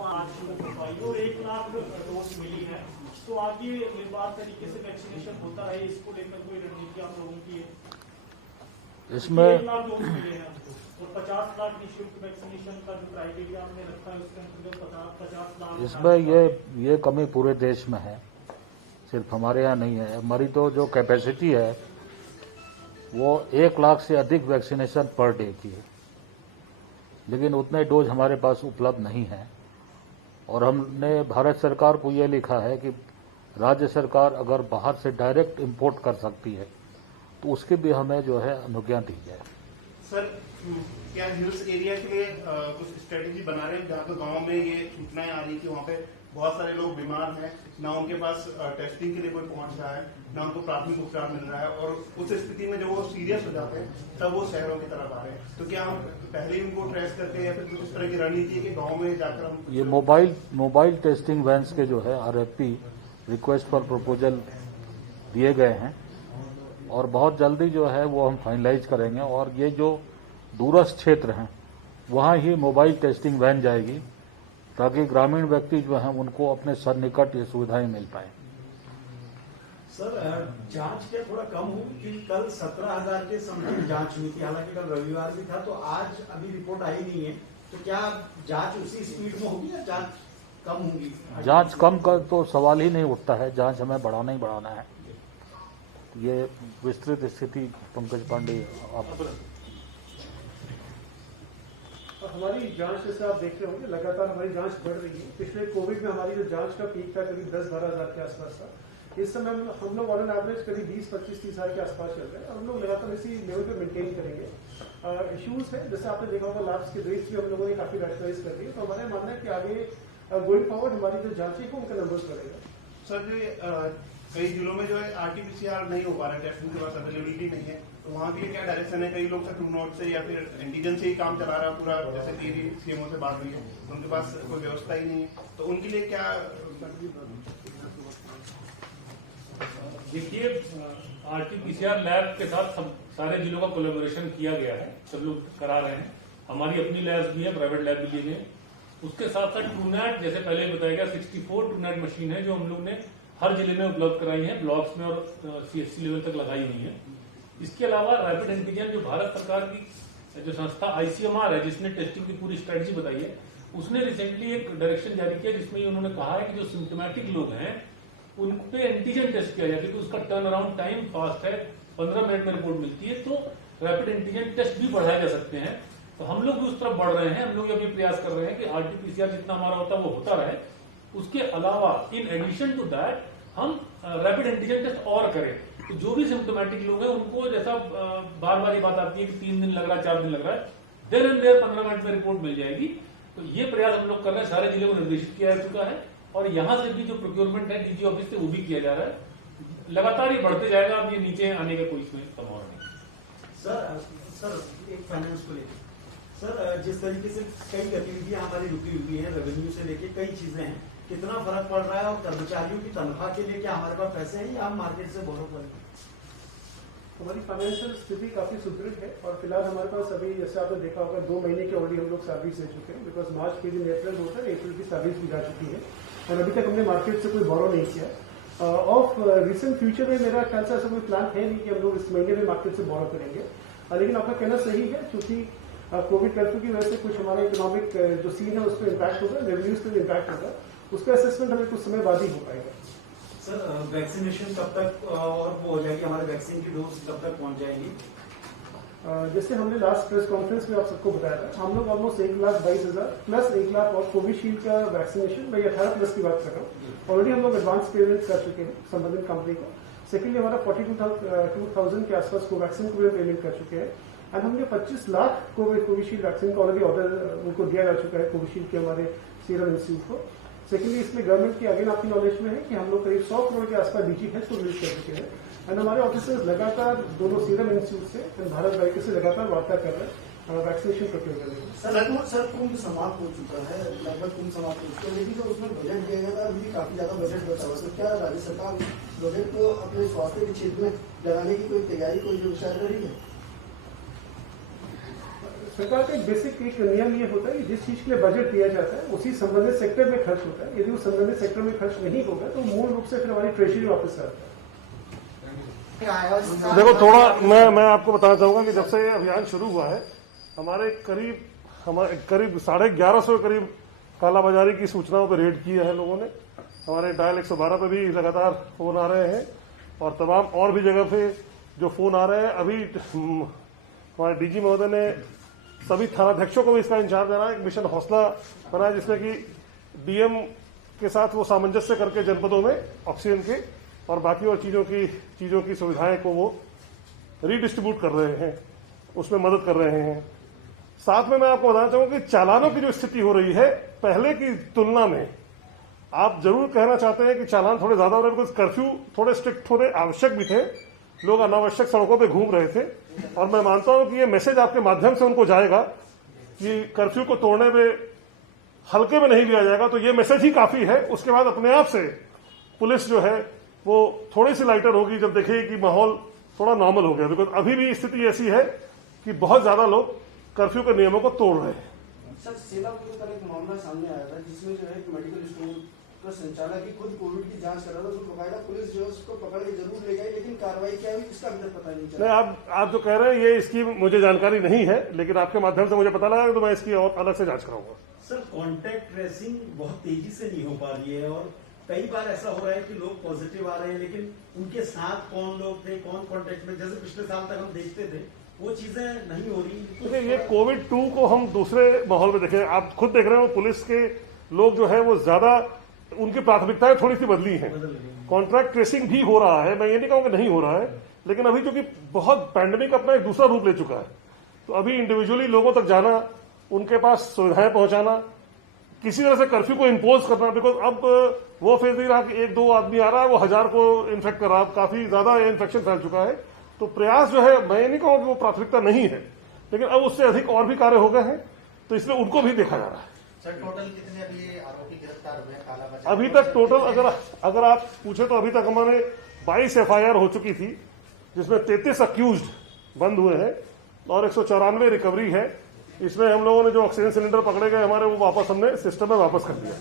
और 1 लाख डोज मिली है, तो आगे निर्बाध तरीके से वैक्सीनेशन होता है, इसको लेकर कोई रणनीति आप लोगों की है? इसमें 1 लाख डोज मिले हैं और 50 लाख निःशुल्क वैक्सीनेशन का जो क्राइटेरिया हमने रखा है उसके अंतर्गत 50 लाख। इसमें ये कमी पूरे देश में है, सिर्फ हमारे यहाँ नहीं है। हमारी तो जो कैपेसिटी है वो 1 लाख से अधिक वैक्सीनेशन पर डे की है, लेकिन उतने डोज हमारे पास उपलब्ध नहीं है। और हमने भारत सरकार को ये लिखा है कि राज्य सरकार अगर बाहर से डायरेक्ट इंपोर्ट कर सकती है तो उसकी भी हमें जो है अनुज्ञा दी जाए। सर, क्या हिल्स एरिया के लिए कुछ स्ट्रेटेजी बना रहे हैं जहाँ पे गांव में ये सूचनाएं आ रही कि वहाँ पे बहुत सारे लोग बीमार हैं, ना उनके पास टेस्टिंग के लिए कोई पहुंच रहा है, ना उनको प्राथमिक उपचार मिल रहा है, और उस स्थिति में जब वो सीरियस हो जाते हैं तब वो शहरों की तरफ आ रहे हैं, तो क्या हम पहले ही उनको ट्रेस करते हैं या फिर कुछ इस तरह की रणनीति है कि गाँव में जाकर हम ये मोबाइल टेस्टिंग वैन्स के जो है RFP रिक्वेस्ट फॉर प्रपोजल दिए गए हैं और बहुत जल्दी जो है वो हम फाइनलाइज करेंगे। और ये जो दूरस्थ क्षेत्र हैं वहाँ ही मोबाइल टेस्टिंग वैन जाएगी ताकि ग्रामीण व्यक्ति जो हैं उनको अपने सन्निकट ये सुविधाएं मिल पाए। सर, जांच क्या थोड़ा कम हुई कि कल 17,000 के समथिंग जांच हुई थी, हालांकि कल रविवार भी था, तो आज अभी रिपोर्ट आई नहीं है, तो क्या जांच उसी स्पीड में होगी या जांच कम होगी? जांच कम का तो सवाल ही नहीं उठता है, जांच हमें बढ़ाना ही बढ़ाना है। ये विस्तृत स्थिति पंकज पांडे आप। हमारी जांच जैसे आप देख रहे होंगे लगातार हमारी जांच बढ़ रही है। पिछले कोविड में हमारी जो जांच का पीक था करीब 10-12 हज़ार के आसपास था। इस समय हम लोग ऑन एन एवरेज करीब 20-25-30 हज़ार के आसपास चल रहे हैं और हम लोग लगातार इसी लेवल पे मेंटेन करेंगे। इश्यूज है जैसे आपने देखा होगा लैब्स के रेट्स भी हम लोगों ने काफी रैशनलाइज कर दिए, तो हमारा मानना है कि आगे गोइंग फॉरवर्ड हमारी जो जांच है उनका नंबर्स बढ़ेगा। सर, कई जिलों में जो है RT-PCR नहीं हो पा रहा है, टेस्टिंग के पास अवेलेबिलिटी नहीं है, तो वहाँ के लिए क्या डायरेक्शन है? कई लोग ट्रू नोट से या फिर एंटीजन से ही काम चला रहा है पूरा, जैसे कि CMO से बात हुई है, उनके पास कोई व्यवस्था ही नहीं है, तो उनके लिए क्या? देखिए, RT-PCR लैब के साथ सारे जिलों का कोलैबोरेशन किया गया है, सब लोग करा रहे हैं। हमारी अपनी लैब्स भी है, प्राइवेट लैब भी लिए गए। उसके साथ साथ ट्रूनेट, जैसे पहले बताया गया, 64 ट्रूनेट मशीन है जो हम लोग ने हर जिले में उपलब्ध कराई है, ब्लॉक्स में और CHC लेवल तक लगाई हुई है। इसके अलावा रैपिड एंटीजन जो भारत सरकार की जो संस्था ICMR है जिसने टेस्टिंग की पूरी स्ट्रेटजी बताई है, उसने रिसेंटली एक डायरेक्शन जारी किया जिसमें उन्होंने कहा है कि जो सिम्टोमेटिक लोग हैं उन पे एंटीजन टेस्ट किया जाए, क्योंकि उसका टर्न अराउंड टाइम फास्ट है, 15 मिनट में रिपोर्ट मिलती है, तो रैपिड एंटीजन टेस्ट भी बढ़ाए जा सकते हैं। तो हम लोग भी उस तरफ बढ़ रहे हैं। हम लोग अभी प्रयास कर रहे हैं कि RT-PCR जितना हमारा होता है वो होता रहे, उसके अलावा इन एडिशन टू दैट हम रैपिड एंटीजन टेस्ट और करें। तो जो भी सिम्टोमेटिक लोग हैं उनको, जैसा बार बार ये बात आती है कि 3 दिन लग रहा है, 4 दिन लग रहा है, देर एंड देर 15 मिनट में रिपोर्ट मिल जाएगी। तो ये प्रयास हम लोग कर रहे हैं, सारे जिले को निर्देशित किया जा चुका है और यहाँ से भी जो प्रोक्योरमेंट है DG ऑफिस से वो भी किया जा रहा है। लगातार ये बढ़ते जाएगा, अब ये नीचे आने का कोई इसमें संभावना नहीं। सर एक फाइनेंस को लेकर सर, जिस तरीके से कई गतिविधियां हमारी रुकी हुई हैं, रेवेन्यू से लेके कई चीजें हैं, कितना फर्क पड़ रहा है? और कर्मचारियों की तनख्वाह के लिए क्या हमारे पास पैसे हैं या हम मार्केट से बोरो करें? हमारी फाइनेंशियल स्थिति काफी सुदृढ़ है और फिलहाल हमारे पास अभी जैसे आपने देखा होगा 2 महीने की ऑलरेडी हम लोग सर्विस दे चुके हैं, बिकॉज मार्च के दिन अप्रैल होता है, अप्रैल की सर्विस भी जा चुकी है और अभी तक हमने मार्केट से कोई बोरो नहीं किया। ऑफ रिसेंट फ्यूचर में मेरा ख्याल से ऐसा कोई प्लान है नहीं कि हम लोग इस महीने में मार्केट से बोरो करेंगे। लेकिन आपका कहना सही है, क्योंकि कोविड कर्फ्यू की वजह से कुछ हमारा इकोनॉमिक जो सीन है उस पर इम्पैक्ट होगा, रेवेन्यूज पर भी इम्पैक्ट होगा, उसका असेसमेंट हमें कुछ समय बाद ही हो पाएगा। सर, वैक्सीनेशन कब तक और वो हो जाएगी, हमारे वैक्सीन की डोज कब तक पहुंच जाएगी? जैसे हमने लास्ट प्रेस कॉन्फ्रेंस में आप सबको बताया था, हम लोग ऑलमोस्ट 1,22,000 प्लस 1 लाख और कोविशील्ड का वैक्सीनेशन, मैं 18+ की बात कर रहा हूँ, ऑलरेडी हम लोग एडवांस पेमेंट कर चुके हैं संबंधित कंपनी को। सेकेंडली हमारा 42,000 के आसपास कोवैक्सीन को भी पेमेंट कर चुके हैं एंड हमने 25 लाख कोविशील्ड वैक्सीन का ऑलरेडी ऑर्डर उनको दिया जा चुका है, कोविशील्ड के हमारे सीरम इंस्टीट्यूट को। सेकेंडली इसमें गवर्नमेंट की अगेन आपकी नॉलेज में है कि हम लोग करीब 100 करोड़ के आसपास DG हेल्थ को रिलीज कर चुके हैं एंड हमारे ऑफिसर्स लगातार दोनों सीरम इंस्टीट्यूट से एंड भारत बायोटेक से लगातार वार्ता कर रहे हैं वैक्सीनेशन प्रोक्योर करने में। सर कुंभ समाप्त हो चुका है, लगभग कुंभ समाप्त हो चुका है, लेकिन जो उसमें बजट दिया गया था अभी काफी ज्यादा बजट बचा हुआ है, तो क्या राज्य सरकार बजट को अपने स्वास्थ्य के क्षेत्र में लगाने की कोई तैयारी, कोई व्यवस्था कर रही है? सरकार का एक बेसिक एक नियम ये होता है कि जिस चीज के लिए बजट दिया जाता है उसी संबंधित सेक्टर में खर्च होता है। यदि उस संबंधित सेक्टर में खर्च नहीं होगा तो मूल रूप से फिर हमारी ट्रेजरी वापस आता है। देखो थोड़ा मैं आपको बताना चाहूंगा कि जब से ये अभियान शुरू हुआ है हमारे करीब 1150 के करीब कालाबाजारी की सूचनाओं पर रेड किया है लोगों ने। हमारे डायल 112 पे भी लगातार फोन आ रहे हैं और तमाम और भी जगह पे जो फोन आ रहे हैं। अभी हमारे डीजी महोदय ने सभी थानाध्यक्षों को भी इसका इंचार्ज देना है। एक मिशन हौसला बनाया जिसमें कि डीएम के साथ वो सामंजस्य करके जनपदों में ऑक्सीजन के और बाकी और चीजों की सुविधाएं को वो रीडिस्ट्रीब्यूट कर रहे हैं, उसमें मदद कर रहे हैं। साथ में मैं आपको बताना चाहूंगा कि चालानों की जो स्थिति हो रही है पहले की तुलना में, आप जरूर कहना चाहते हैं कि चालान थोड़े ज्यादा हो रहे हैं, बिकॉज कर्फ्यू थोड़े स्ट्रिक्ट थोड़े आवश्यक भी थे। लोग अनावश्यक सड़कों पे घूम रहे थे और मैं मानता हूं कि ये मैसेज आपके माध्यम से उनको जाएगा कि कर्फ्यू को तोड़ने में हल्के में नहीं लिया जाएगा। तो ये मैसेज ही काफी है। उसके बाद अपने आप से पुलिस जो है वो थोड़ी सी लाइटर होगी जब देखेगी कि माहौल थोड़ा नॉर्मल हो गया, बिकॉज अभी भी स्थिति ऐसी है कि बहुत ज्यादा लोग कर्फ्यू के नियमों को तोड़ रहे हैं। सर सीतापुर का एक मामला सामने आया था जिसमें जो है एक मेडिकल स्टोर का संचालक ही खुद कोविड की जांच कर रहा था, उसको बकायदा पुलिस जो है उसको पकड़ के जरूर ले गई, लेकिन कार्रवाई क्या हुई इसका अभी तक पता नहीं चला। नहीं, आप जो कह रहे हैं ये इसकी मुझे जानकारी नहीं है, लेकिन आपके माध्यम से मुझे पता लगा तो मैं इसकी और अलग से जांच कराऊंगा। सर कॉन्टैक्ट ट्रेसिंग बहुत तेजी से नहीं हो पा रही है और कई बार ऐसा हो रहा है कि लोग पॉजिटिव आ रहे हैं लेकिन उनके साथ कौन लोग थे, कौन कॉन्टैक्ट में, जैसे पिछले साल तक हम देखते थे वो चीजें नहीं हो रही। देखिए ये कोविड-2 को हम दूसरे माहौल में देखें, आप खुद देख रहे हो पुलिस के लोग जो है वो ज्यादा उनकी प्राथमिकताएं थोड़ी सी बदली हैं। कॉन्ट्रैक्ट ट्रेसिंग भी हो रहा है, मैं ये नहीं कहूंगा नहीं हो रहा है, लेकिन अभी चूंकि बहुत पैंडेमिक अपना एक दूसरा रूप ले चुका है तो अभी इंडिविजुअली लोगों तक जाना, उनके पास सुविधाएं पहुंचाना, किसी तरह से कर्फ्यू को इम्पोज करना, बिकॉज अब वो फेज नहीं रहा कि 1-2 आदमी आ रहा है वो 1000 को इन्फेक्ट कर रहा है, काफी ज्यादा इन्फेक्शन फैल चुका है। तो प्रयास जो है मैं नहीं कहूंगा कि वो प्राथमिकता नहीं है, लेकिन अब उससे अधिक और भी कार्य हो गए हैं तो इसलिए उनको भी देखा जा रहा है। सर टोटल कितने अभी आरोपी गिरफ्तार हुए हैं? अभी तक टोटल अगर आप पूछे तो अभी तक हमारे 22 FIR हो चुकी थी जिसमें 33 अक्यूज्ड बंद हुए हैं और 194 रिकवरी है। इसमें हम लोगों ने जो ऑक्सीजन सिलेंडर पकड़े गए हमारे वो वापस हमने सिस्टम में वापस कर दिया।